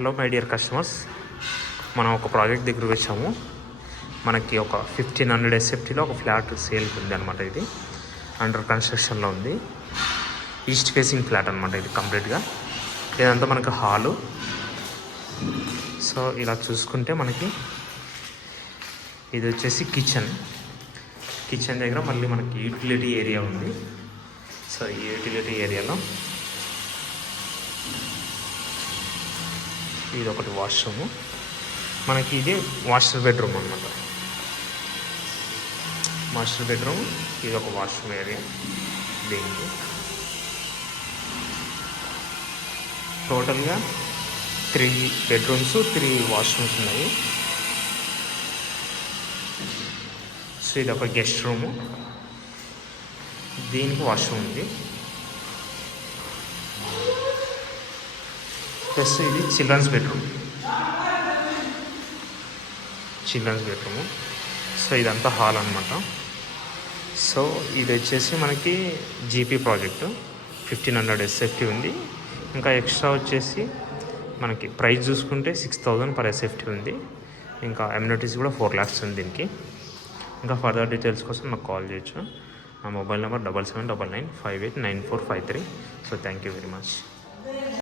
Hello my dear customers, మనం ఒక project దగ్గరికి వచ్చాము. మనకి ఒక 1500 SFTలో ఒక ఫ్లాట్ సేల్కి ఉంది అనమాట. ఇది అండర్ కన్స్ట్రక్షన్లో ఉంది. ఈస్ట్ ఫేసింగ్ ఫ్లాట్ అనమాట ఇది కంప్లీట్గా. ఇదంతా మనకి హాలు. సో ఇలా చూసుకుంటే మనకి ఇది వచ్చేసి కిచెన్ దగ్గర మళ్ళీ మనకి యూటిలిటీ ఏరియా ఉంది. సో ఈ యూటిలిటీ ఏరియాలో ఇది ఒకటి వాష్రూము. మనకి ఇది మాస్టర్ బెడ్రూమ్ అనమాట. మాస్టర్ బెడ్రూమ్, ఇది ఒక వాష్రూమ్ ఏరియా. దీనికి టోటల్గా 3 బెడ్రూమ్స్ 3 వాష్రూమ్స్ ఉన్నాయి. సో ఇది ఒక గెస్ట్ రూము, దీనికి వాష్రూమ్ ఉంది. ప్లస్ ఇది చిల్డ్రన్స్ బెడ్రూము. సో ఇదంతా హాల్ అనమాట. సో ఇది వచ్చేసి మనకి జీపీ ప్రాజెక్టు 1500 SFT ఉంది. ఇంకా ఎక్స్ట్రా వచ్చేసి మనకి ప్రైస్ చూసుకుంటే 6000 per SFT ఉంది. ఇంకా అమ్యూనిటీస్ కూడా 4 lakhs ఉంది దీనికి. ఇంకా ఫర్దర్ డీటెయిల్స్ కోసం నాకు కాల్ చేయొచ్చు. నా mobile number 7799989453. So thank you very much.